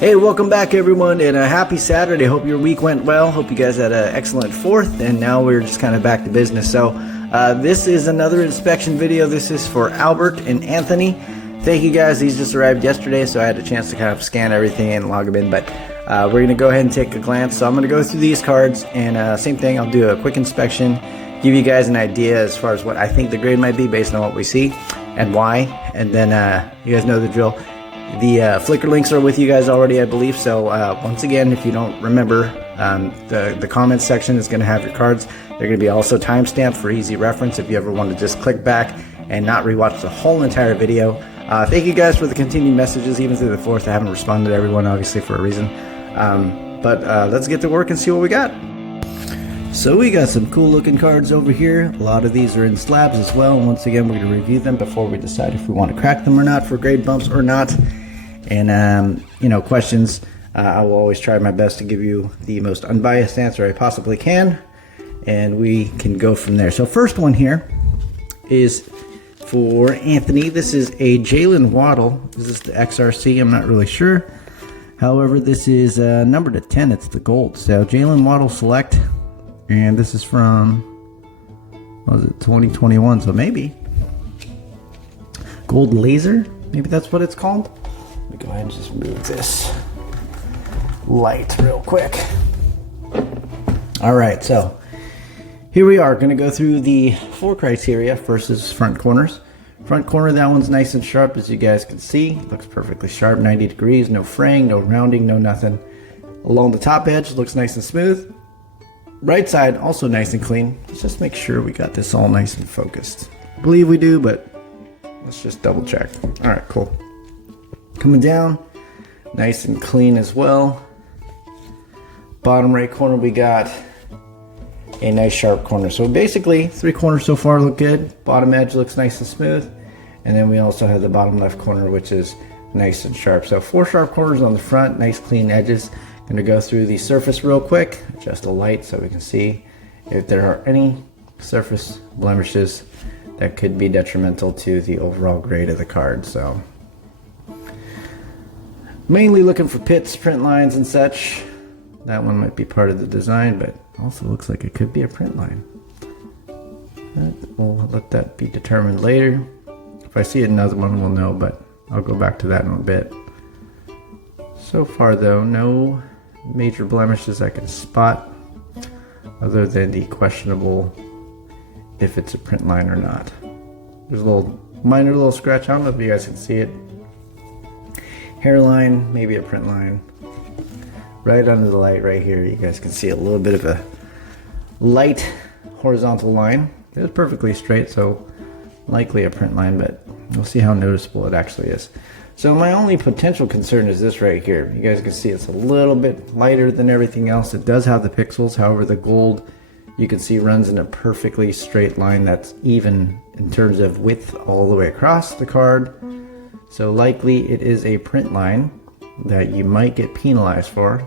Hey, welcome back everyone, and a happy Saturday. Hope your week went well. Hope you guys had an excellent 4th, and now we're just kind of back to business. So this is another inspection video. This is for Albert and Anthony. Thank you guys. These just arrived yesterday, so I had a chance to kind of scan everything and log them in, but we're going to go ahead and take a glance. So I'm going to go through these cards, and same thing, I'll do a quick inspection, give you guys an idea as far as what I think the grade might be based on what we see and why, and then you guys know the drill. The Flickr links are with you guys already, I believe, so once again, if you don't remember, the comments section is going to have your cards. They're going to be also timestamped for easy reference if you ever want to just click back and not rewatch the whole entire video. Thank you guys for the continued messages, even through the 4th. I haven't responded to everyone, obviously, for a reason. But let's get to work and see what we got. So we got some cool looking cards over here. A lot of these are in slabs as well. And once again, we're going to review them before we decide if we want to crack them or not for grade bumps or not. And, you know, questions, I will always try my best to give you the most unbiased answer I possibly can. And we can go from there. So first one here is for Anthony. This is a Jalen Waddle. Is this the XRC? I'm not really sure. However, this is numbered at 10. It's the gold. So Jalen Waddle Select. And this is from, what was it, 2021. So maybe Gold Laser. Maybe that's what it's called. Let me go ahead and just move this light real quick. All right, so here we are going to go through the 4 criteria. First is front corners. Front corner, that one's nice and sharp, as you guys can see. Looks perfectly sharp, 90 degrees, no fraying, no rounding, no nothing. Along the top edge, looks nice and smooth. Right side, also nice and clean. Let's just make sure we got this all nice and focused. I believe we do, but let's just double check. All right, cool. Coming down, nice and clean as well. Bottom right corner, we got a nice sharp corner. So basically, 3 corners so far look good. Bottom edge looks nice and smooth. And then we also have the bottom left corner, which is nice and sharp. So 4 sharp corners on the front, nice clean edges. Going to go through the surface real quick, adjust the light so we can see if there are any surface blemishes that could be detrimental to the overall grade of the card. So mainly looking for pits, print lines, and such. That one might be part of the design, but also looks like it could be a print line. We'll let that be determined later. If I see another one, we'll know, but I'll go back to that in a bit. So far, though, no major blemishes I can spot, other than the questionable if it's a print line or not. There's a minor little scratch. I don't know if you guys can see it. Hairline, maybe a print line. Right under the light right here, you guys can see a little bit of a light horizontal line. It was perfectly straight, so likely a print line, but we'll see how noticeable it actually is. So my only potential concern is this right here. You guys can see it's a little bit lighter than everything else. It does have the pixels, however the gold you can see runs in a perfectly straight line that's even in terms of width all the way across the card. So likely it is a print line that you might get penalized for.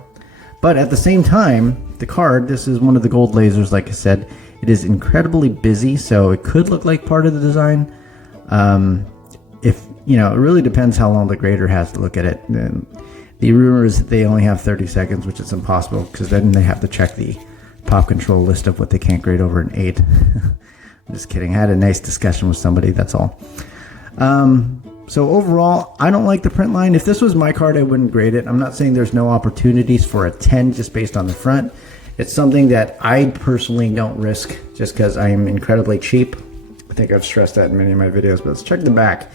But at the same time, the card, this is one of the gold lasers, like I said, it is incredibly busy, so it could look like part of the design. If you know, it really depends how long the grader has to look at it. And the rumor is that they only have 30 seconds, which is impossible, because then they have to check the pop control list of what they can't grade over an 8. I'm just kidding. I had a nice discussion with somebody, that's all. So overall, I don't like the print line. If this was my card, I wouldn't grade it. I'm not saying there's no opportunities for a 10 just based on the front. It's something that I personally don't risk just because I am incredibly cheap. I think I've stressed that in many of my videos, but let's check the back.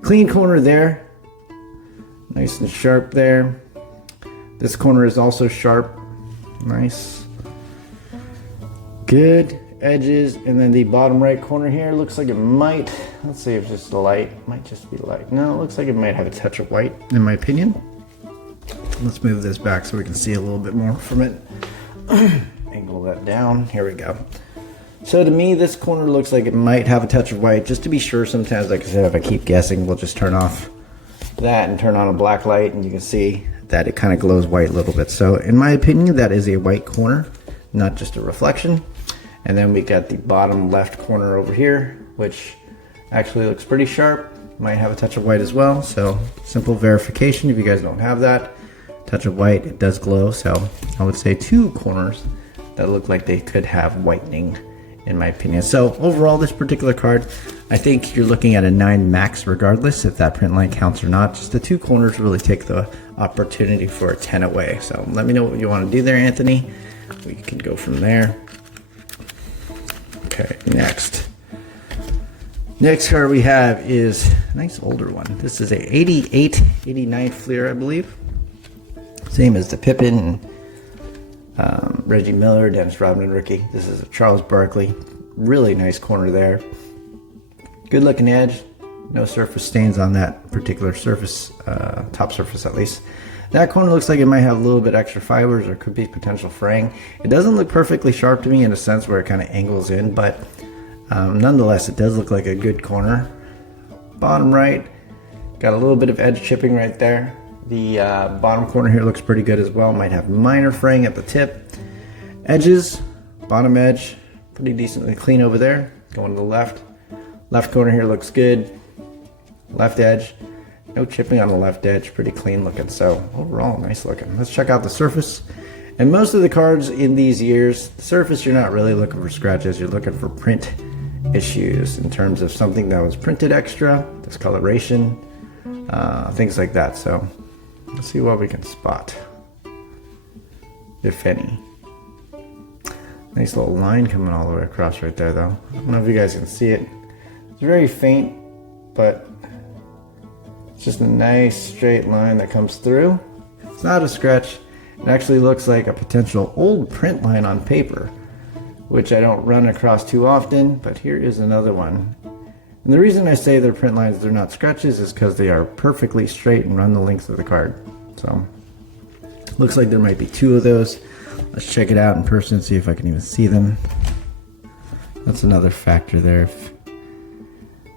Clean corner there. Nice and sharp there. This corner is also sharp. Nice. Good edges. And then the bottom right corner here looks like it might, let's see if it's just light. Might just be light. No, it looks like it might have a touch of white, in my opinion. Let's move this back so we can see a little bit more from it. Angle that down. Here we go. So to me, this corner looks like it might have a touch of white. Just to be sure, sometimes, like I said, if I keep guessing, we'll just turn off that and turn on a black light, and you can see that it kind of glows white a little bit. So in my opinion, that is a white corner, not just a reflection. And then we got the bottom left corner over here, which actually looks pretty sharp. Might have a touch of white as well. So simple verification if you guys don't have that. touch of white. It does glow, so I would say 2 corners that look like they could have whitening, in my opinion. So overall, this particular card, I think you're looking at a 9 max regardless if that print line counts or not. Just the 2 corners really take the opportunity for a 10 away. So let me know what you want to do there, Anthony. We can go from there. Okay, next card we have is a nice older one. This is a 88-89 Fleer, I believe. Same as the Pippen, Reggie Miller, Dennis Rodman rookie. This is a Charles Barkley. Really nice corner there. Good looking edge. No surface stains on that particular surface, top surface at least. That corner looks like it might have a little bit extra fibers or could be potential fraying. It doesn't look perfectly sharp to me in a sense where it kind of angles in, but nonetheless, it does look like a good corner. Bottom right, got a little bit of edge chipping right there. The bottom corner here looks pretty good as well. Might have minor fraying at the tip. Edges, bottom edge, pretty decently clean over there. Going to the left. Left corner here looks good. Left edge, no chipping on the left edge, pretty clean looking. So overall, nice looking. Let's check out the surface. And most of the cards in these years, the surface, you're not really looking for scratches. You're looking for print issues in terms of something that was printed extra, discoloration, things like that. So let's see what we can spot, if any. Nice little line coming all the way across right there though. I don't know if you guys can see it. It's very faint, but it's just a nice straight line that comes through. It's not a scratch. It actually looks like a potential old print line on paper, which I don't run across too often, but here is another one. And the reason I say they're print lines, they're not scratches, is because they are perfectly straight and run the length of the card. So, looks like there might be 2 of those. Let's check it out in person, see if I can even see them. That's another factor there. If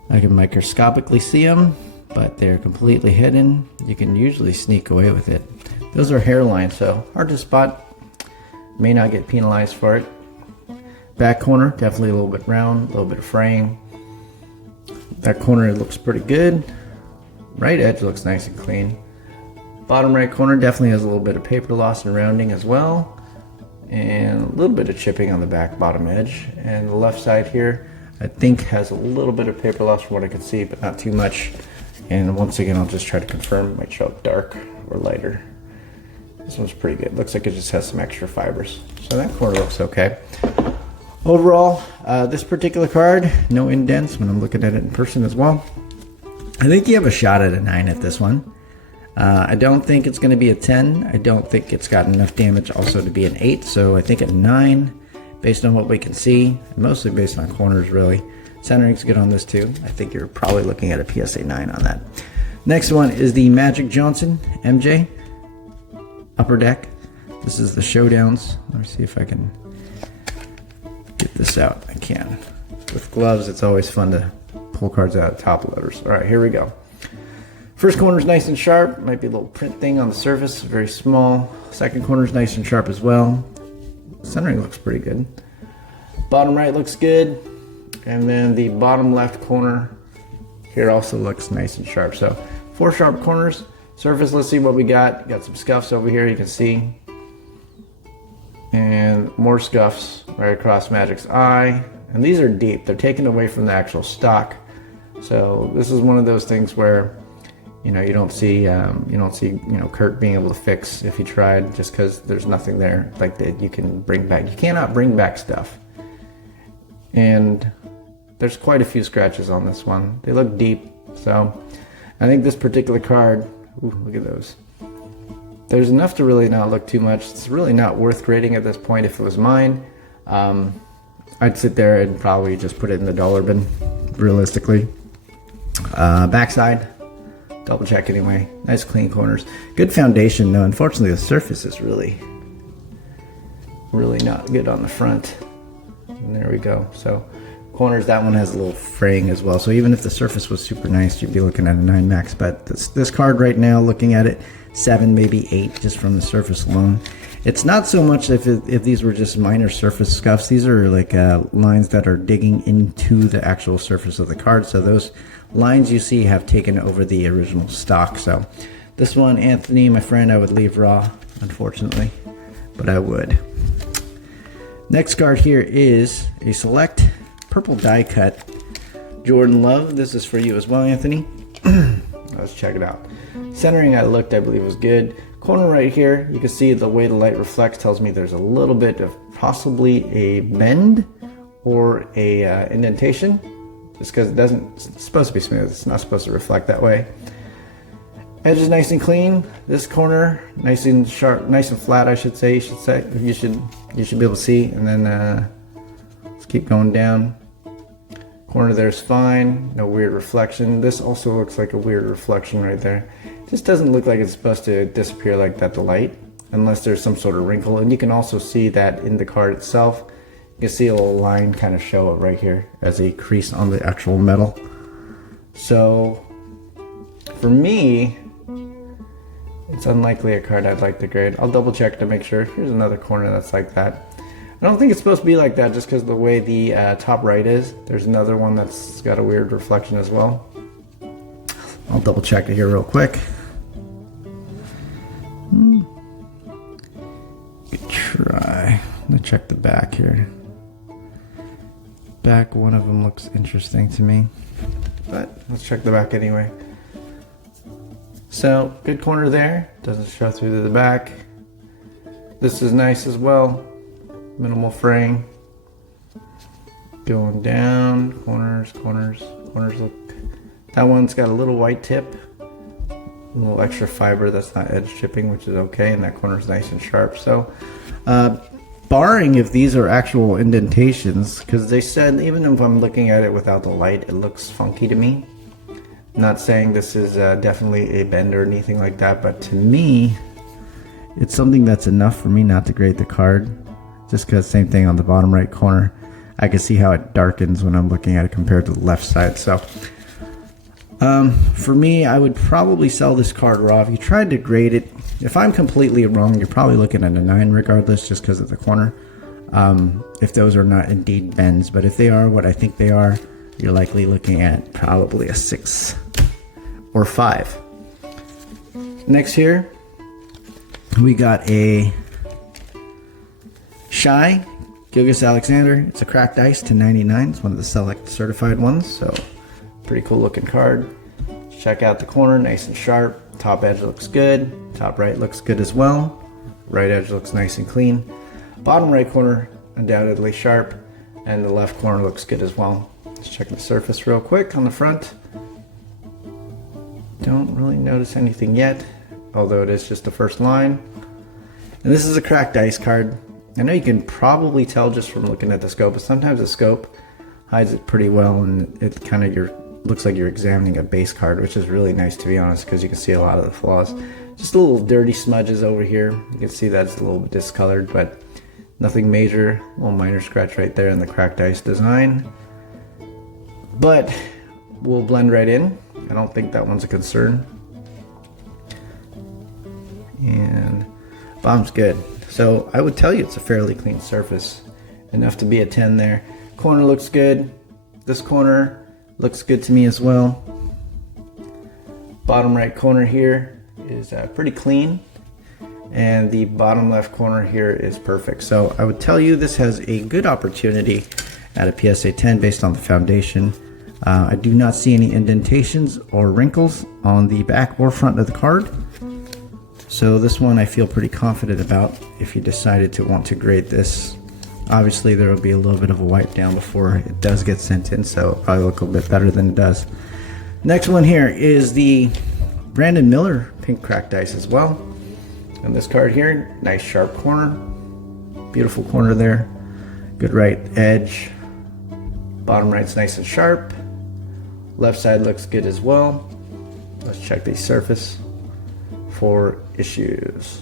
I can microscopically see them, but they're completely hidden. You can usually sneak away with it. Those are hairlines, so hard to spot. May not get penalized for it. Back corner, definitely a little bit round, a little bit of fraying. That corner looks pretty good. Right edge looks nice and clean. Bottom right corner definitely has a little bit of paper loss and rounding as well. And a little bit of chipping on the back bottom edge. And the left side here, I think has a little bit of paper loss from what I can see, but not too much. And once again, I'll just try to confirm. It might show up dark or lighter. This one's pretty good. Looks like it just has some extra fibers. So that corner looks okay. Overall, this particular card, no indents when I'm looking at it in person as well. I think you have a shot at a 9 at this one. I don't think it's going to be a 10. I don't think it's got enough damage also to be an 8. So I think a 9, based on what we can see, mostly based on corners really. Centering's good on this too. I think you're probably looking at a PSA 9 on that. Next one is the Magic Johnson MJ Upper Deck. This is the Showdowns. Let me see if I can get this out. I can. With gloves, it's always fun to pull cards out of top loaders. All right, here we go. First corner is nice and sharp. Might be a little print thing on the surface, very small. Second corner is nice and sharp as well. Centering looks pretty good. Bottom right looks good. And then the bottom left corner here also looks nice and sharp. So 4 sharp corners. Surface, let's see what we got. Got some scuffs over here, you can see. And more scuffs right across Magic's eye. And these are deep. They're taken away from the actual stock. So this is one of those things where, you don't see Kurt being able to fix if he tried, just because there's nothing there like that you can bring back. You cannot bring back stuff. And there's quite a few scratches on this one. They look deep. So I think this particular card, ooh, look at those. There's enough to really not look too much. It's really not worth grading at this point. If it was mine, I'd sit there and probably just put it in the dollar bin, realistically. Backside, double check anyway. Nice clean corners. Good foundation though. Unfortunately, the surface is really not good on the front. And there we go. So corners, that one has a little fraying as well. So even if the surface was super nice, you'd be looking at a 9 max. But this card right now, looking at it, 7, maybe 8, just from the surface alone. It's not so much if these were just minor surface scuffs. These are like lines that are digging into the actual surface of the card. So those lines you see have taken over the original stock. So This one, Anthony, my friend, I would leave raw, unfortunately, but I would. Next card here is a select purple die cut Jordan Love. This is for you as well, Anthony. Let's check it out. Centering, I looked, I believe was good. Corner right here, you can see the way the light reflects tells me there's a little bit of possibly a bend or a indentation, just because it's supposed to be smooth. It's not supposed to reflect that way. Edge is nice and clean. This corner, nice and sharp, nice and flat, I should say. You should be able to see. And then let's keep going down. Corner there's fine, no weird reflection. This also looks like a weird reflection right there. Just doesn't look like it's supposed to disappear like that, the light, unless there's some sort of wrinkle. And you can also see that in the card itself. You can see a little line kind of show up right here as a crease on the actual metal. So for me, it's unlikely a card I'd like to grade. I'll double check to make sure. Here's another corner that's like that. I don't think it's supposed to be like that just because of the way the top right is. There's another one that's got a weird reflection as well. I'll double check it here real quick. Good try. Let me check the back here. Back, one of them looks interesting to me, but let's check the back anyway. So, good corner there. Doesn't show through to the back. This is nice as well. Minimal fraying. Going down, corners look. That one's got a little white tip, a little extra fiber that's not edge chipping, which is okay, and that corner's nice and sharp. So, barring if these are actual indentations, because they said even if I'm looking at it without the light, it looks funky to me. Not saying this is definitely a bend or anything like that, but to me, it's something that's enough for me not to grade the card. Just because same thing on the bottom right corner, I can see how it darkens when I'm looking at it compared to the left side. So for me, I would probably sell this card raw. If you tried to grade it, if I'm completely wrong, you're probably looking at a 9 regardless, just because of the corner. If those are not indeed bends, but if they are what I think they are, you're likely looking at probably a 6 or 5. Next here, we got a Shai Gilgas Alexander. It's a cracked ice to 99. It's one of the select certified ones, so pretty cool looking card. Check out the corner, nice and sharp. Top edge looks good. Top right looks good as well. Right edge looks nice and clean. Bottom right corner undoubtedly sharp, and the left corner looks good as well. Let's check the surface real quick on the front. Don't really notice anything yet, although it is just the first line. And this is a cracked ice card. I know you can probably tell just from looking at the scope, but sometimes the scope hides it pretty well, and it kind of looks like you're examining a base card, which is really nice, to be honest, because you can see a lot of the flaws. Just a little dirty smudges over here. You can see that's a little bit discolored, but nothing major. A little minor scratch right there in the cracked ice design, but we'll blend right in. I don't think that one's a concern. And bottom's good. So I would tell you it's a fairly clean surface, enough to be a 10 there. Corner looks good. This corner looks good to me as well. Bottom right corner here is pretty clean, and the bottom left corner here is perfect. So I would tell you this has a good opportunity at a PSA 10 based on the foundation. I do not see any indentations or wrinkles on the back or front of the card. So this one I feel pretty confident about if you decided to want to grade this. Obviously there will be a little bit of a wipe down before it does get sent in, so it'll probably look a bit better than it does. Next one here is the Brandon Miller pink cracked ice as well. And this card here, nice sharp corner, beautiful corner there, good right edge, bottom right's nice and sharp, left side looks good as well. Let's check the surface for issues.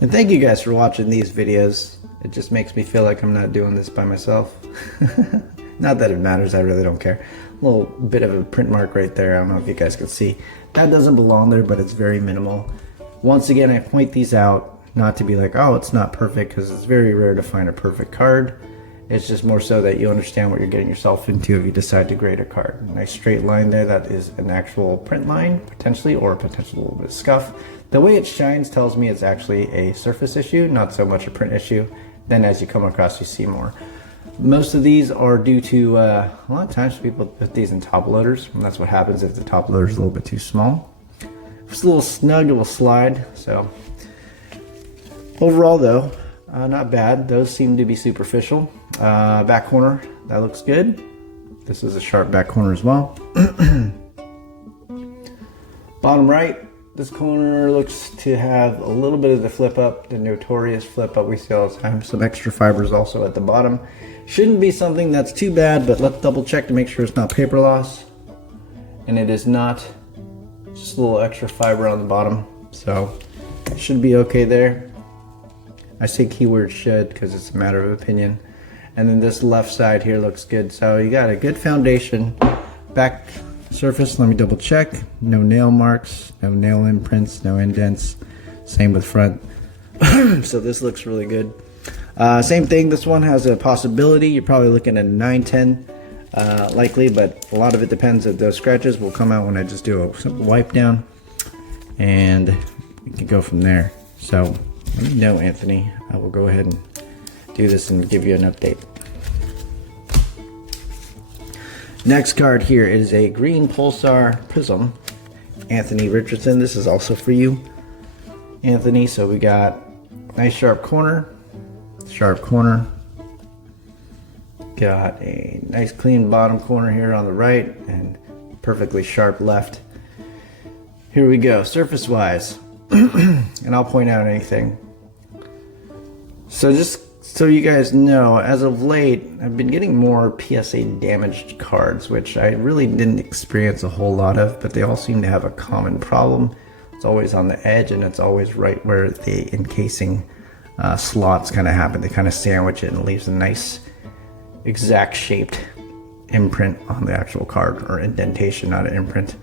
And thank you guys for watching these videos. It just makes me feel like I'm not doing this by myself. Not that it matters, I really don't care. A little bit of a print mark right there, I don't know if you guys can see. That doesn't belong there, but it's very minimal. Once again, I point these out not to be like, oh, it's not perfect, because it's very rare to find a perfect card. It's just more so that you understand what you're getting yourself into if you decide to grade a card. Nice straight line there. That is an actual print line, potentially, or a potential little bit of scuff. The way it shines tells me it's actually a surface issue, not so much a print issue. Then as you come across, you see more. Most of these are due to, a lot of times people put these in top loaders, and that's what happens if the top loader is a little bit too small. If it's a little snug, it will slide. So overall though, not bad. Those seem to be superficial. Back corner, that looks good. This is a sharp back corner as well. Bottom right, this corner looks to have a little bit of the flip up, the notorious flip up we see all the time. Some extra fibers also at the bottom. Shouldn't be something that's too bad, but let's double check to make sure it's not paper loss. And it is not, just a little extra fiber on the bottom. So it should be okay there. I say keyword should because it's a matter of opinion. And then this left side here looks good. So you got a good foundation. Back surface, let me double check. No nail marks, no nail imprints, no indents. Same with front. So this looks really good. Same thing, this one has a possibility. You're probably looking at a 910 likely, but a lot of it depends if those scratches will come out when I just do a simple wipe down. And we can go from there. So let me know, Anthony. I will go ahead and do this and give you an update. Next card here is a green Pulsar Prism. Anthony Richardson, this is also for you, Anthony. So we got nice sharp corner. Got a nice clean bottom corner here on the right and perfectly sharp left. Here we go, surface wise. And I'll point out anything. So just so you guys know, as of late, I've been getting more PSA damaged cards, which I really didn't experience a whole lot of, but they all seem to have a common problem. It's always on the edge and it's always right where the encasing slots kind of happen. They kind of sandwich it and it leaves a nice exact shaped imprint on the actual card, or indentation, not an imprint.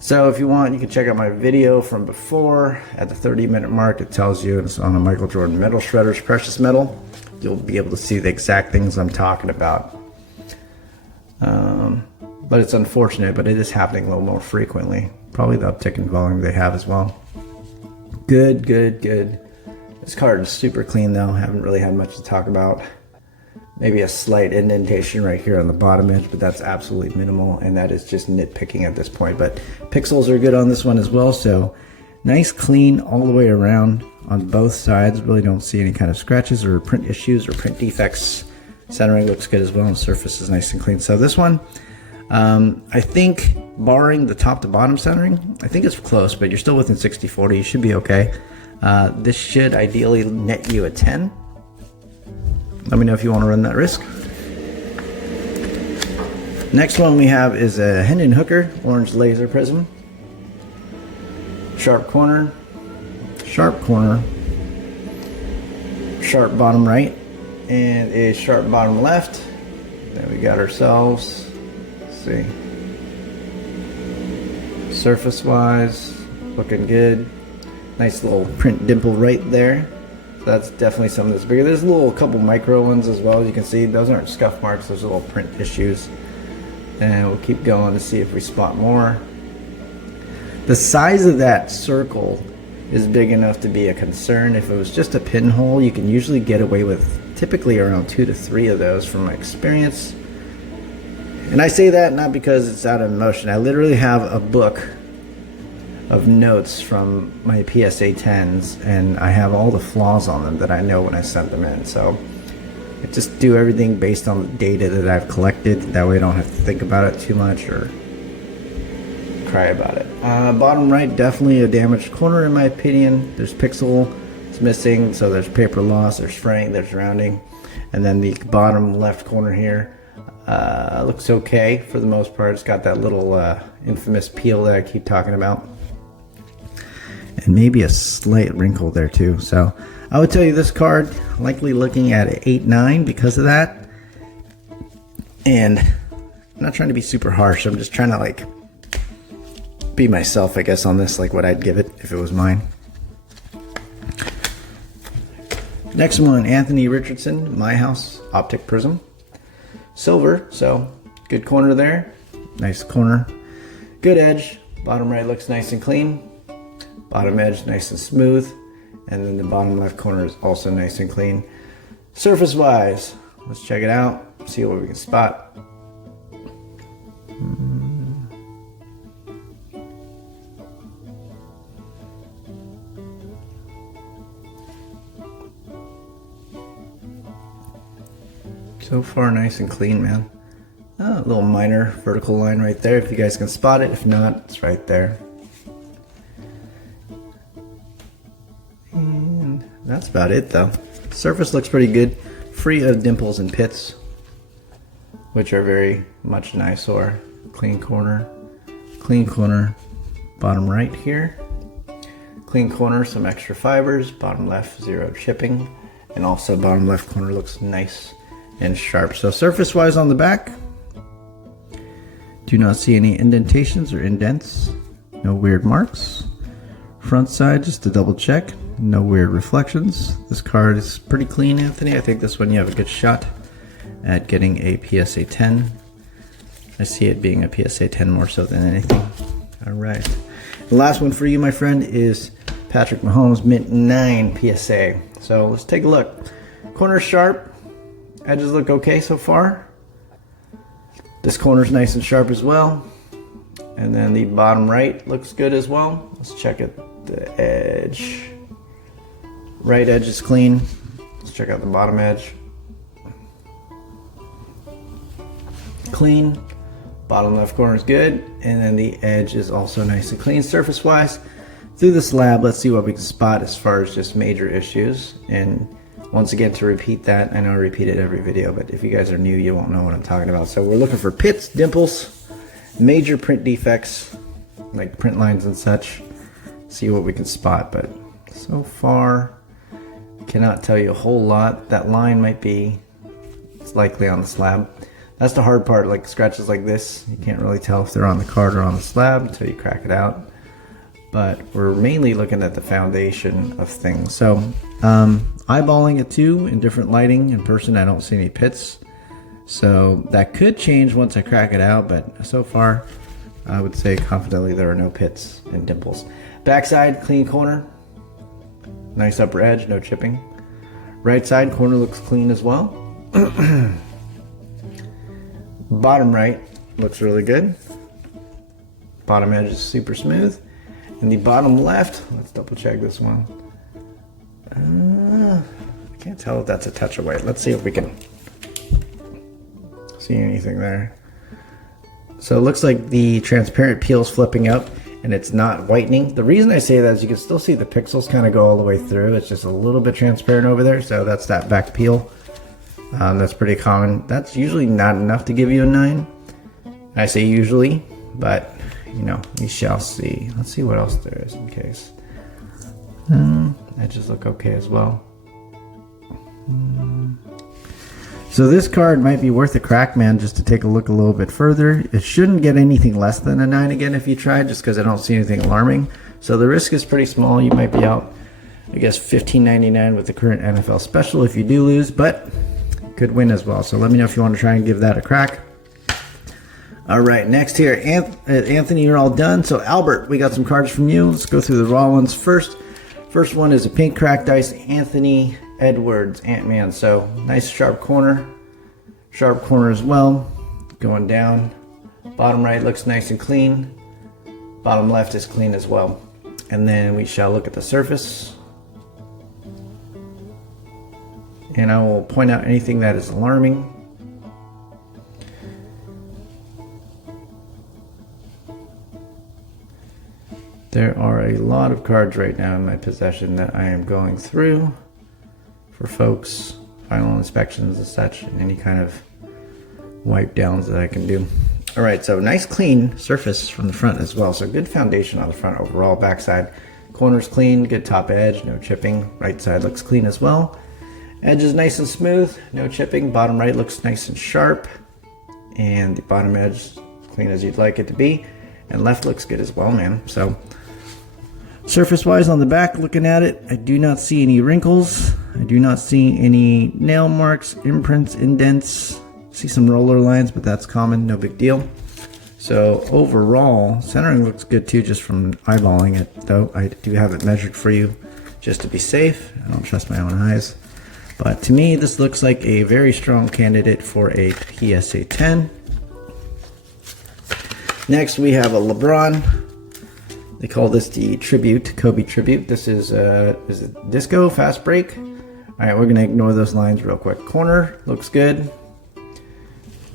So if you want, you can check out my video from before. At the 30-minute mark, it tells you it's on a Michael Jordan Metal Shredder's Precious Metal. You'll be able to see the exact things I'm talking about. But it's unfortunate, but it is happening a little more frequently. Probably the uptick in volume they have as well. Good. This card is super clean though. Haven't really had much to talk about. Maybe a slight indentation right here on the bottom edge, but that's absolutely minimal, and that is just nitpicking at this point. But pixels are good on this one as well, so nice clean all the way around on both sides. Really don't see any kind of scratches or print issues or print defects. Centering looks good as well, and the surface is nice and clean. So this one, I think, barring the top to bottom centering, I think it's close, but you're still within 60-40. You should be okay. This should ideally net you a 10. Let me know if you want to run that risk. Next one we have is a Hendon Hooker Orange Laser Prism. Sharp corner, sharp bottom right, and a sharp bottom left. Then we got ourselves, let's see, surface wise, looking good. Nice little print dimple right there. That's definitely something that's bigger. There's a couple micro ones as well. As you can see, those aren't scuff marks, those are little print issues. And we'll keep going to see if we spot more. The size of that circle is big enough to be a concern. If it was just a pinhole, you can usually get away with typically around 2 to 3 of those from my experience. And I say that not because it's out of emotion. I literally have a book of notes from my PSA 10s, and I have all the flaws on them that I know when I sent them in. So I just do everything based on the data that I've collected. That way I don't have to think about it too much or cry about it. Bottom right, definitely a damaged corner in my opinion. There's pixel, it's missing, so there's paper loss, there's fraying, there's rounding. And then the bottom left corner here looks okay for the most part. It's got that little infamous peel that I keep talking about. And maybe a slight wrinkle there too. So I would tell you this card, likely looking at an 8-9 because of that. And I'm not trying to be super harsh. I'm just trying to like be myself, I guess, on this, like what I'd give it if it was mine. Next one, Anthony Richardson, My House Optic Prism. Silver, so good corner there. Nice corner. Good edge. Bottom right looks nice and clean. Bottom edge nice and smooth. And then the bottom left corner is also nice and clean. Surface wise, let's check it out. See what we can spot. So far nice and clean, man. A little minor vertical line right there if you guys can spot it. If not, it's right there. And that's about it though. Surface looks pretty good. Free of dimples and pits, which are very much an eyesore. Clean corner, bottom right here. Clean corner, some extra fibers. Bottom left, zero chipping. And also bottom left corner looks nice and sharp. So surface wise on the back, do not see any indentations or indents. No weird marks. Front side, just to double check, no weird reflections. This card is pretty clean, Anthony. I think this one you have a good shot at getting a PSA 10. I see it being a PSA 10 more so than anything. All right. The last one for you, my friend, is Patrick Mahomes Mint 9 PSA. So let's take a look. Corner sharp. Edges look okay so far. This corner's nice and sharp as well. And then the bottom right looks good as well. Let's check it, the edge. Right edge is clean. Let's check out the bottom edge. Clean. Bottom left corner is good. And then the edge is also nice and clean surface wise. Through the slab, let's see what we can spot as far as just major issues. And once again, to repeat that, I know I repeat it every video, but if you guys are new, you won't know what I'm talking about. So we're looking for pits, dimples, major print defects, like print lines and such. See what we can spot, but so far, cannot tell you a whole lot. That line might be, it's likely on the slab. That's the hard part, like scratches like this, you can't really tell if they're on the card or on the slab until you crack it out. But we're mainly looking at the foundation of things. So eyeballing it too in different lighting in person, I don't see any pits. So that could change once I crack it out, but so far I would say confidently there are no pits and dimples. Backside, clean corner. Nice upper edge, no chipping. Right side corner looks clean as well. Bottom right looks really good. Bottom edge is super smooth. And the bottom left, let's double check this one. I can't tell if that's a touch of white. Let's see if we can see anything there. So it looks like the transparent peel is flipping up and it's not whitening. The reason I say that is you can still see the pixels kind of go all the way through. It's just a little bit transparent over there. So that's that back peel. That's pretty common. That's usually not enough to give you a 9. I say usually, but you know, we shall see. Let's see what else there is in case. Edges look okay as well. So this card might be worth a crack, man, just to take a look a little bit further. It shouldn't get anything less than a 9 again if you try, just because I don't see anything alarming. So the risk is pretty small. You might be out, I guess, $15.99 with the current NFL special if you do lose, but could win as well. So let me know if you want to try and give that a crack. All right, next here, Anthony, you're all done. So Albert, we got some cards from you. Let's go through the raw ones first. First one is a pink cracked ice, Anthony Edwards, Ant-Man. So nice sharp corner as well. Going down, bottom right looks nice and clean. Bottom left is clean as well. And then we shall look at the surface. And I will point out anything that is alarming. There are a lot of cards right now in my possession that I am going through for folks, final inspections and such, and any kind of wipe downs that I can do. All right, so nice clean surface from the front as well. So good foundation on the front overall. Backside, corners clean, good top edge, no chipping. Right side looks clean as well. Edge is nice and smooth, no chipping. Bottom right looks nice and sharp. And the bottom edge, clean as you'd like it to be. And left looks good as well, man. So surface wise on the back, looking at it, I do not see any wrinkles. I do not see any nail marks, imprints, indents. See some roller lines, but that's common, no big deal. So overall, centering looks good too, just from eyeballing it, though I do have it measured for you just to be safe. I don't trust my own eyes. But to me, this looks like a very strong candidate for a PSA 10. Next, we have a LeBron. They call this the Tribute, Kobe Tribute. This is it Disco Fast Break? All right, we're gonna ignore those lines real quick. Corner looks good.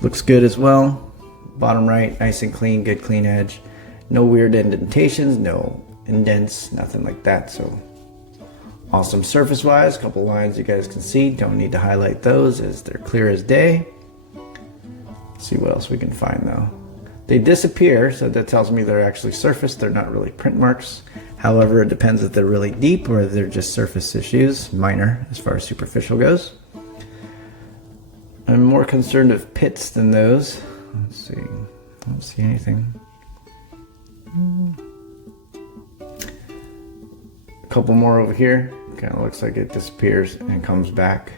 Looks good as well. Bottom right, nice and clean, good clean edge. No weird indentations, no indents, nothing like that. So awesome surface wise. Couple lines you guys can see. Don't need to highlight those as they're clear as day. Let's see what else we can find though. They disappear, so that tells me they're actually surface. They're not really print marks. However, it depends if they're really deep or if they're just surface issues, minor as far as superficial goes. I'm more concerned with pits than those. Let's see. I don't see anything. A couple more over here. Kind of looks like it disappears and comes back.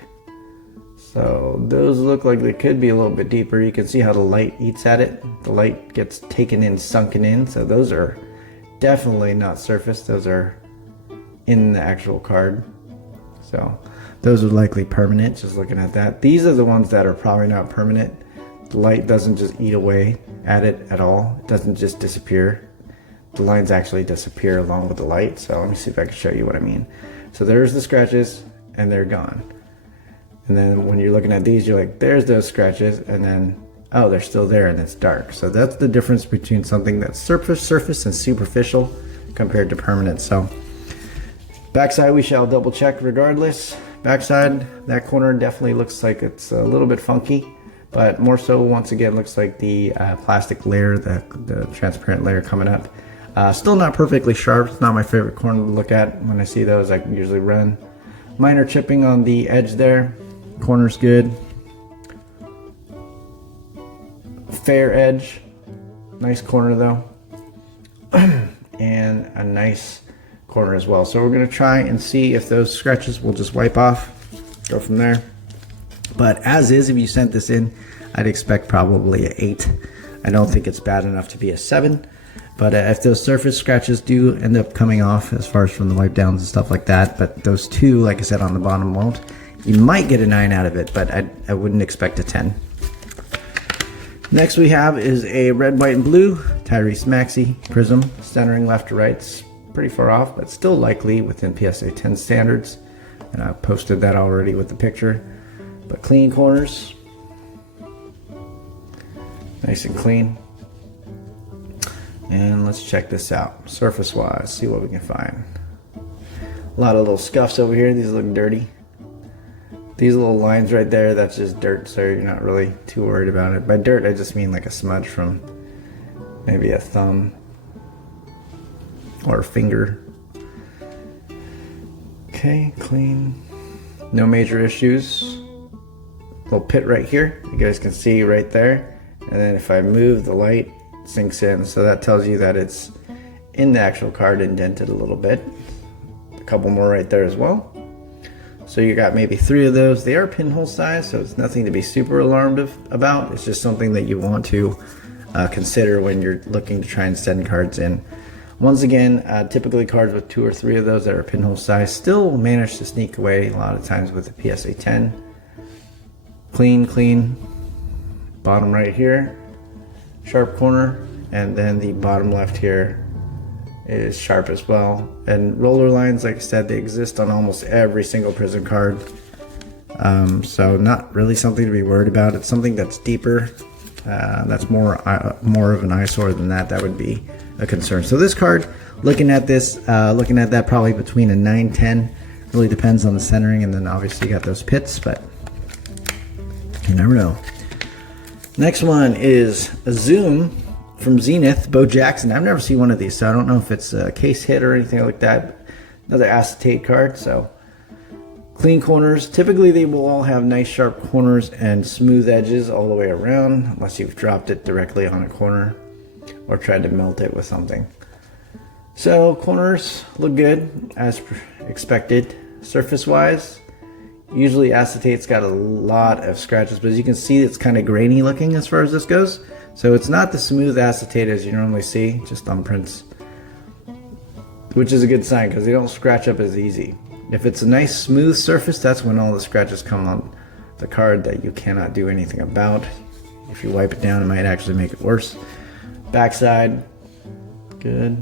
So those look like they could be a little bit deeper. You can see how the light eats at it. The light gets taken in, sunken in. So those are definitely not surface. Those are in the actual card. So those are likely permanent, just looking at that. These are the ones that are probably not permanent. The light doesn't just eat away at it at all. It doesn't just disappear. The lines actually disappear along with the light. So let me see if I can show you what I mean. So there's the scratches and they're gone. And then when you're looking at these, you're like, there's those scratches, and then, oh, they're still there and it's dark. So that's the difference between something that's surface and superficial compared to permanent. So backside, we shall double check regardless. Backside, that corner definitely looks like it's a little bit funky, but more so, once again, looks like the plastic layer, the transparent layer coming up. Still not perfectly sharp. It's not my favorite corner to look at. When I see those, I can usually run. Minor chipping on the edge there. Corner's good. Fair edge. Nice corner though. And a nice corner as well. So we're going to try and see if those scratches will just wipe off. Go from there. But as is, if you sent this in, I'd expect probably an 8. I don't think it's bad enough to be a 7. But if those surface scratches do end up coming off as far as from the wipe downs and stuff like that, but those two, like I said, on the bottom won't, you might get a 9 out of it, but I wouldn't expect a 10. Next we have is a red, white, and blue Tyrese Maxi Prism, centering left to right. It's pretty far off, but still likely within PSA 10 standards. And I posted that already with the picture. But clean corners. Nice and clean. And let's check this out, surface-wise, see what we can find. A lot of little scuffs over here. These look dirty. These little lines right there, that's just dirt, so you're not really too worried about it. By dirt, I just mean like a smudge from maybe a thumb or a finger. Okay, clean. No major issues. Little pit right here, you guys can see right there. And then if I move, the light sinks in, so that tells you that it's in the actual card, indented a little bit. A couple more right there as well. So you got maybe 3 of those. They are pinhole size, so it's nothing to be super alarmed about. It's just something that you want to consider when you're looking to try and send cards in. Once again, typically cards with 2 or 3 of those that are pinhole size still manage to sneak away a lot of times with the PSA 10. Clean, clean. Bottom right here, sharp corner, and then the bottom left here is sharp as well. And roller lines, like I said, they exist on almost every single Prism card. So not really something to be worried about. It's something that's deeper, that's more of an eyesore than that. That would be a concern. So this card, looking at this, looking at that, probably between a 9-10. Really depends on the centering, and then obviously you got those pits, but you never know. Next one is a Zoom from Zenith, Bo Jackson. I've never seen one of these, so I don't know if it's a case hit or anything like that. Another acetate card, so clean corners. Typically they will all have nice sharp corners and smooth edges all the way around, unless you've dropped it directly on a corner or tried to melt it with something. So corners look good as expected. Surface wise, Usually acetate's got a lot of scratches, but as you can see, it's kind of grainy looking as far as this goes. So it's not the smooth acetate as you normally see, just thumbprints, which is a good sign because they don't scratch up as easy. If it's a nice smooth surface, that's when all the scratches come on the card that you cannot do anything about. If you wipe it down, it might actually make it worse. Backside, good.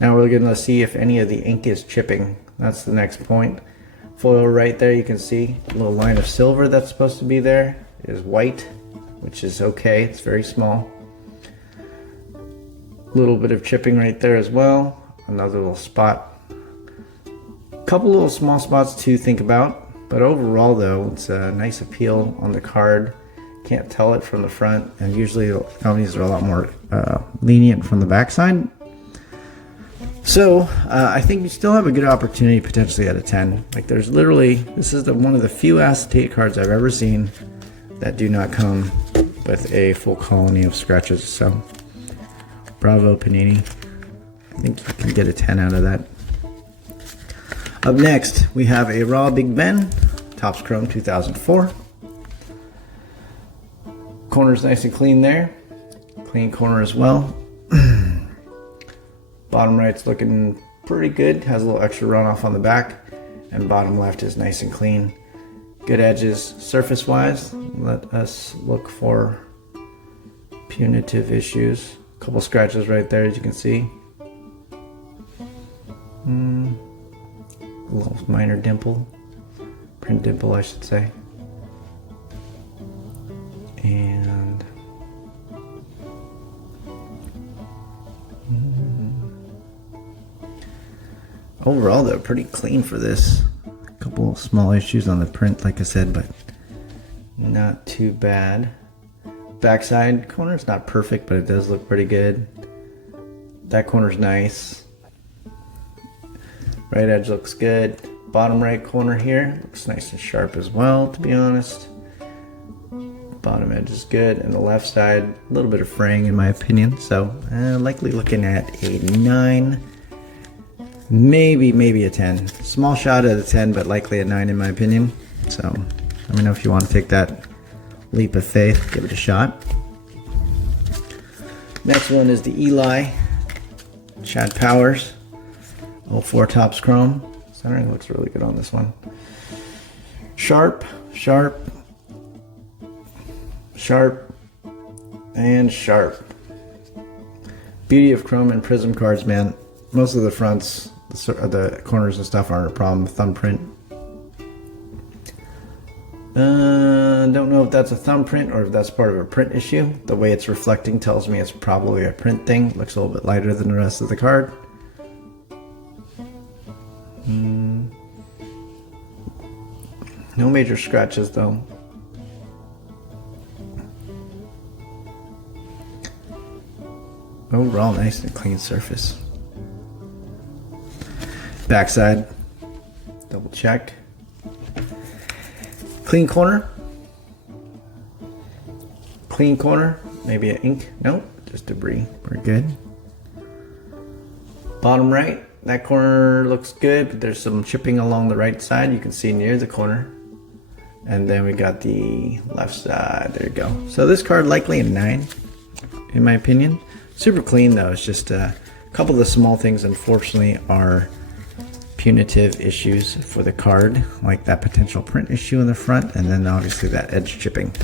Now we're going to see if any of the ink is chipping. That's the next point. Foil right there, you can see a little line of silver that's supposed to be there is white, which is okay. It's very small. A little bit of chipping right there as well. Another little spot. Couple little small spots to think about, but overall though, it's a nice appeal on the card. Can't tell it from the front, and usually companies are a lot more lenient from the backside. So I think you still have a good opportunity potentially at a 10. Like there's literally, this is one of the few acetate cards I've ever seen that do not come with a full colony of scratches. So bravo Panini. I think you can get a 10 out of that. Up next, we have a raw Big Ben, Topps Chrome 2004. Corner's nice and clean there. Clean corner as well. Bottom right's looking pretty good. Has a little extra runoff on the back. And bottom left is nice and clean. Good edges. Surface-wise, let us look for punitive issues. A couple scratches right there, as you can see. A little minor dimple. Print dimple, I should say. And overall, though, pretty clean for this. A couple small issues on the print, like I said, but not too bad. Backside corner's not perfect, but it does look pretty good. That corner's nice. Right edge looks good. Bottom right corner here looks nice and sharp as well, to be honest. Bottom edge is good, and the left side, a little bit of fraying in my opinion. So likely looking at a 9, maybe a 10. Small shot at a 10, but likely a 9 in my opinion. So let me know if you want to take that leap of faith, give it a shot. Next one is the Eli Chad Powers 04 Topps Chrome. Centering looks really good on this one. Sharp, sharp, sharp, and sharp. Beauty of Chrome and Prism cards, man. Most of the fronts, the corners and stuff aren't a problem. Thumbprint. Don't know if that's a thumbprint or if that's part of a print issue. The way it's reflecting tells me it's probably a print thing. Looks a little bit lighter than the rest of the card. No major scratches though. Overall, nice and clean surface. Backside, double check. Clean corner. Clean corner. Maybe an ink. Nope, just debris. We're good. Bottom right. That corner looks good, but there's some chipping along the right side. You can see near the corner. And then we got the left side. There you go. So this card likely a 9, in my opinion. Super clean though. It's just a couple of the small things, unfortunately, are punitive issues for the card, like that potential print issue in the front, and then obviously that edge chipping.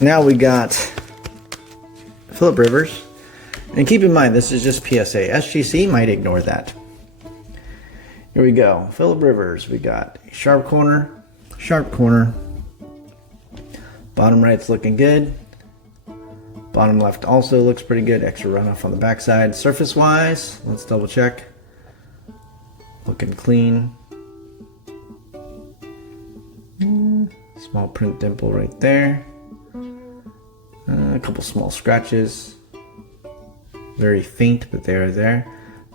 Now we got Phillip Rivers. And keep in mind, this is just PSA. SGC might ignore that. Here we go. Phillip Rivers. We got a sharp corner. Sharp corner. Bottom right's looking good. Bottom left also looks pretty good. Extra runoff on the backside. Surface wise, let's double check. Looking clean. Small print dimple right there. A couple small scratches. Very faint, but they are there.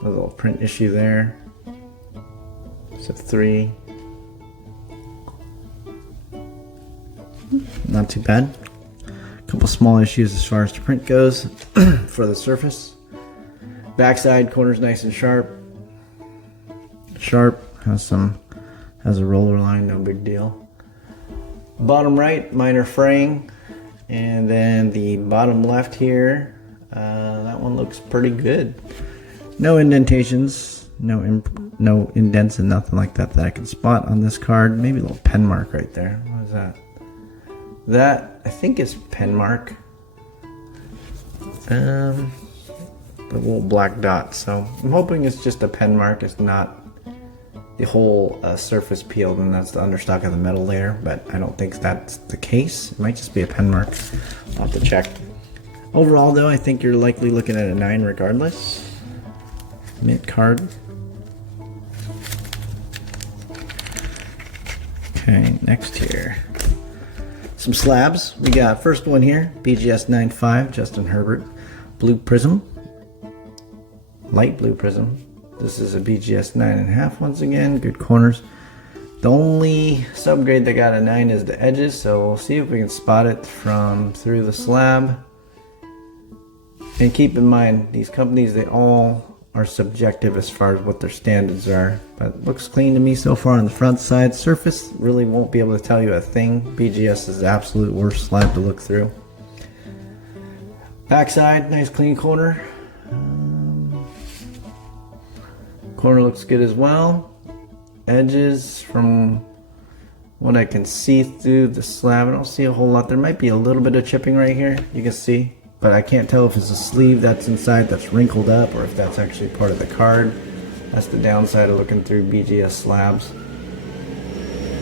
A little print issue there. So 3. Not too bad. A couple small issues as far as the print goes for the surface. Backside corner's nice and sharp. Sharp has some Has a roller line, no big deal. Bottom right, minor fraying. And then the bottom left here, that one looks pretty good. No indentations, no indents and nothing like that I can spot on this card. Maybe a little pen mark right there. What is that? That, I think, is pen mark. The little black dot. So I'm hoping it's just a pen mark. It's not the whole surface peeled, and that's the understock of the metal layer, but I don't think that's the case. It might just be a pen mark. I'll have to check. Overall though, I think you're likely looking at a 9 regardless. Mint card. Okay, next here. Some slabs. We got first one here, BGS 9.5, Justin Herbert. Blue Prism. Light blue prism. This is a BGS 9.5 once again. Good corners. The only subgrade that got a 9 is the edges, so we'll see if we can spot it from through the slab. And keep in mind, these companies, they all are subjective as far as what their standards are. But it looks clean to me so far on the front side. Surface really won't be able to tell you a thing. BGS is the absolute worst slab to look through. Backside, nice clean corner. Corner looks good as well. Edges, from what I can see through the slab, I don't see a whole lot. There might be a little bit of chipping right here, you can see, but I can't tell if it's a sleeve that's inside that's wrinkled up or if that's actually part of the card. That's the downside of looking through BGS slabs.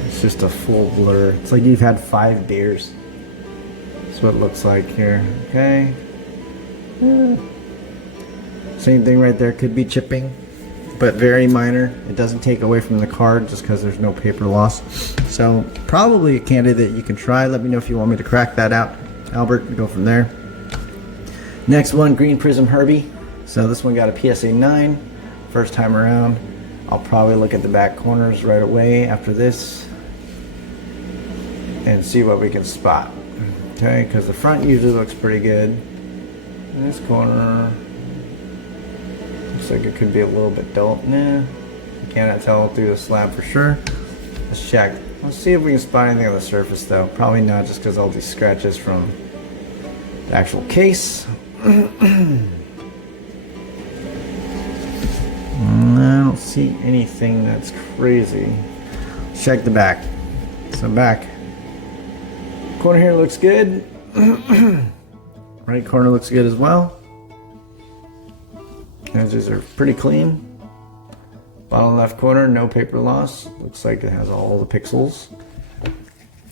It's just a full blur. It's like you've had 5 beers. That's what it looks like here. Okay. Same thing right there, could be chipping, but very minor. It doesn't take away from the card just because there's no paper loss. So probably a candidate you can try. Let me know if you want me to crack that out, Albert, go from there. Next one, Green Prism Herby. So this one got a PSA 9 first time around. I'll probably look at the back corners right away after this and see what we can spot. Okay, because the front usually looks pretty good. In this corner, looks like it could be a little bit dull. Nah, you cannot tell through the slab for sure. Let's check. Let's see if we can spot anything on the surface though. Probably not, just because all these scratches from the actual case. I don't see anything that's crazy. Let's check the back. So back. Corner here looks good. Right corner looks good as well. Edges are pretty clean. Bottom left corner, no paper loss. Looks like it has all the pixels.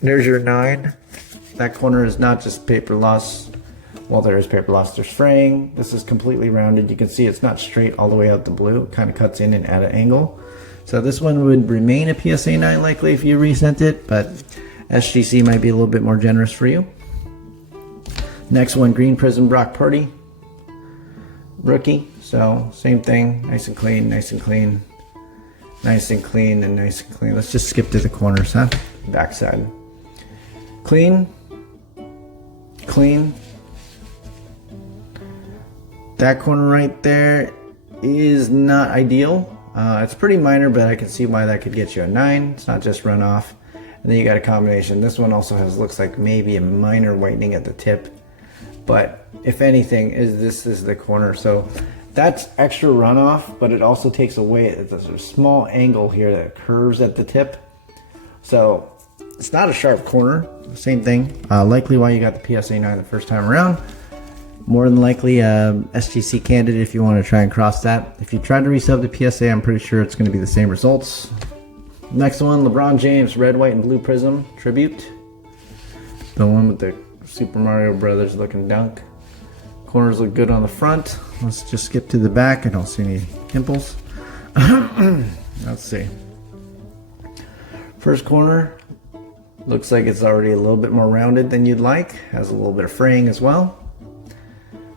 There's your 9. That corner is not just paper loss. Well, there is paper loss, there's fraying. This is completely rounded. You can see it's not straight all the way out the blue. It kind of cuts in and at an angle. So this one would remain a PSA 9 likely if you resent it, but SGC might be a little bit more generous for you. Next one, Green Prism Purdy. Rookie. So same thing, nice and clean, nice and clean, nice and clean, and nice and clean. Let's just skip to the corners, huh? Backside. Clean, clean. That corner right there is not ideal. It's pretty minor, but I can see why that could get you a 9. It's not just runoff. And then you got a combination. This one also looks like maybe a minor whitening at the tip. But if anything, this is the corner. So that's extra runoff, but it also takes away, there's a small angle here that curves at the tip. So it's not a sharp corner. Same thing. Likely why you got the PSA 9 the first time around. More than likely SGC candidate if you want to try and cross that. If you try to resub the PSA, I'm pretty sure it's going to be the same results. Next one, LeBron James Red, White, and Blue Prism Tribute. The one with the Super Mario Brothers looking dunk. Corners look good on the front. Let's just skip to the back. I don't see any pimples. Let's see. First corner looks like it's already a little bit more rounded than you'd like. Has a little bit of fraying as well.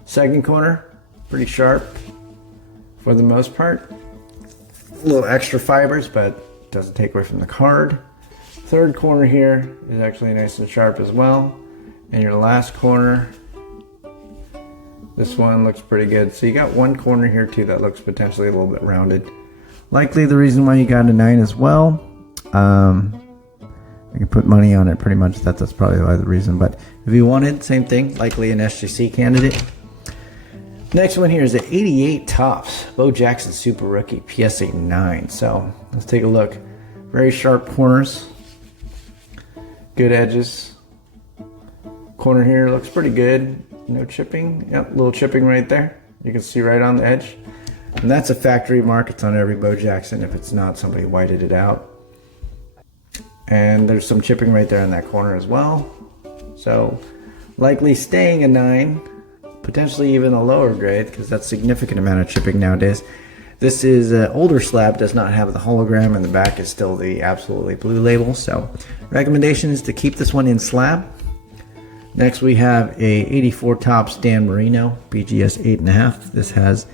Second corner, pretty sharp for the most part. A little extra fibers, but doesn't take away from the card. Third corner here is actually nice and sharp as well. And your last corner, this one looks pretty good. So you got one corner here too that looks potentially a little bit rounded. Likely the reason why you got a 9 as well. I can put money on it pretty much. That's probably the reason. But if you wanted, same thing, likely an SGC candidate. Next one here is an 88 Topps Bo Jackson Super Rookie PSA 9. So let's take a look. Very sharp corners, good edges. Corner here looks pretty good. No chipping. Yep, little chipping right there. You can see right on the edge. And that's a factory mark. It's on every Bo Jackson. If it's not, somebody whited it out. And there's some chipping right there in that corner as well. So likely staying a 9, potentially even a lower grade, because that's a significant amount of chipping nowadays. This is an older slab, does not have the hologram, and the back is still the absolutely blue label. So recommendation is to keep this one in slab. Next we have a 84 Topps Dan Marino BGS 8.5. This has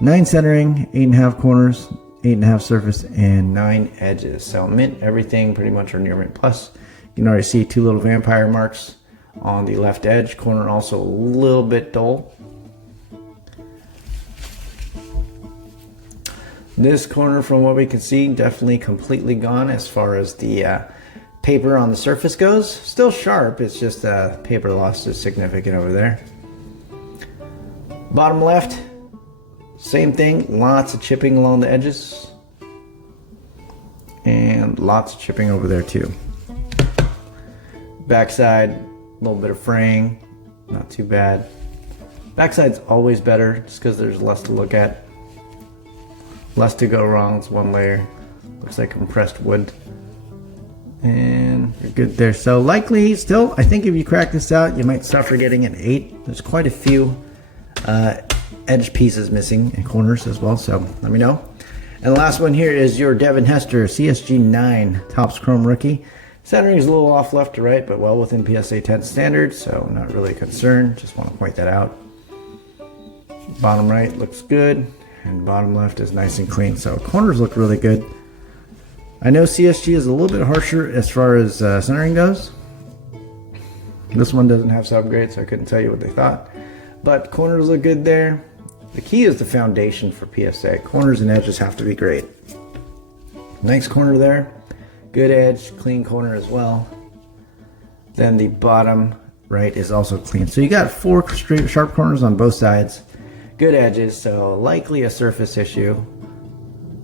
9 centering, 8.5 corners, 8.5 surface, and 9 edges. So mint everything pretty much, or near mint plus. You can already see 2 little vampire marks on the left edge. Corner also a little bit dull. This corner, from what we can see, definitely completely gone as far as the paper on the surface goes. Still sharp, it's just paper loss is significant over there. Bottom left, same thing, lots of chipping along the edges. And lots of chipping over there too. Backside, a little bit of fraying, not too bad. Backside's always better just because there's less to look at. Less to go wrong. It's one layer. Looks like compressed wood. And you're good there. So likely still, I think if you crack this out, you might suffer getting an 8. There's quite a few edge pieces missing and corners as well, so let me know. And the last one here is your Devon Hester CSG 9 Topps Chrome Rookie. Centering is a little off left to right, but well within PSA 10 standards, so not really concerned. Just want to point that out. Bottom right looks good, and bottom left is nice and clean. So corners look really good. I know CSG is a little bit harsher as far as centering goes. This one doesn't have subgrade, so I couldn't tell you what they thought. But corners look good there. The key is the foundation for PSA. Corners and edges have to be great. Nice corner there. Good edge, clean corner as well. Then the bottom right is also clean. So you got 4 straight sharp corners on both sides. Good edges, so likely a surface issue.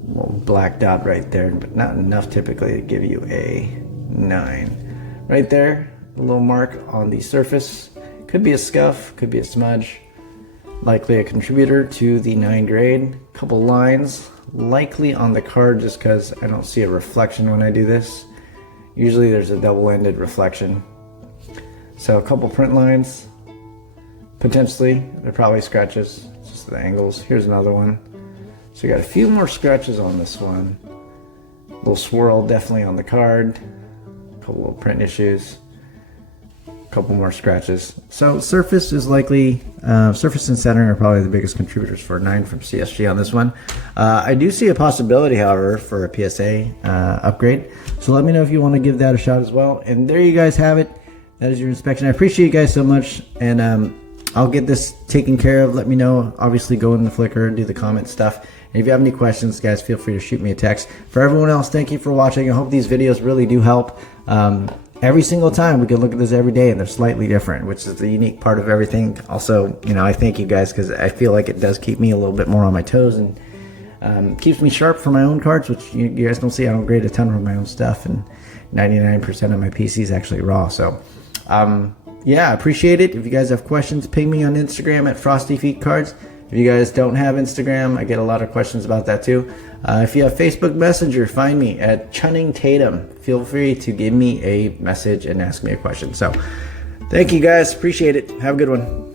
Little black dot right there, but not enough typically to give you a 9. Right there, a little mark on the surface. Could be a scuff, could be a smudge. Likely a contributor to the 9 grade. Couple lines, likely on the card just because I don't see a reflection when I do this. Usually there's a double-ended reflection. So a couple print lines, potentially. They're probably scratches, just the angles. Here's another one. So you got a few more scratches on this one. A little swirl definitely on the card. A couple little print issues. Couple more scratches. So surface is likely, surface and centering are probably the biggest contributors for a 9 from CSG on this one. I do see a possibility, however, for a PSA upgrade. So let me know if you want to give that a shot as well. And there you guys have it. That is your inspection. I appreciate you guys so much. And I'll get this taken care of. Let me know. Obviously, go in the Flickr and do the comment stuff. And if you have any questions, guys, feel free to shoot me a text. For everyone else, thank you for watching. I hope these videos really do help. Every single time we can look at this every day and they're slightly different, which is the unique part of everything. Also, you know, I thank you guys because I feel like it does keep me a little bit more on my toes and keeps me sharp for my own cards, which you guys don't see. I don't grade a ton of my own stuff, and 99% of my PC is actually raw. So, yeah, I appreciate it. If you guys have questions, ping me on Instagram at Frosty Feet Cards. If you guys don't have Instagram, I get a lot of questions about that too. If you have Facebook Messenger, find me at Chunning Tatum. Feel free to give me a message and ask me a question. So, thank you guys. Appreciate it. Have a good one.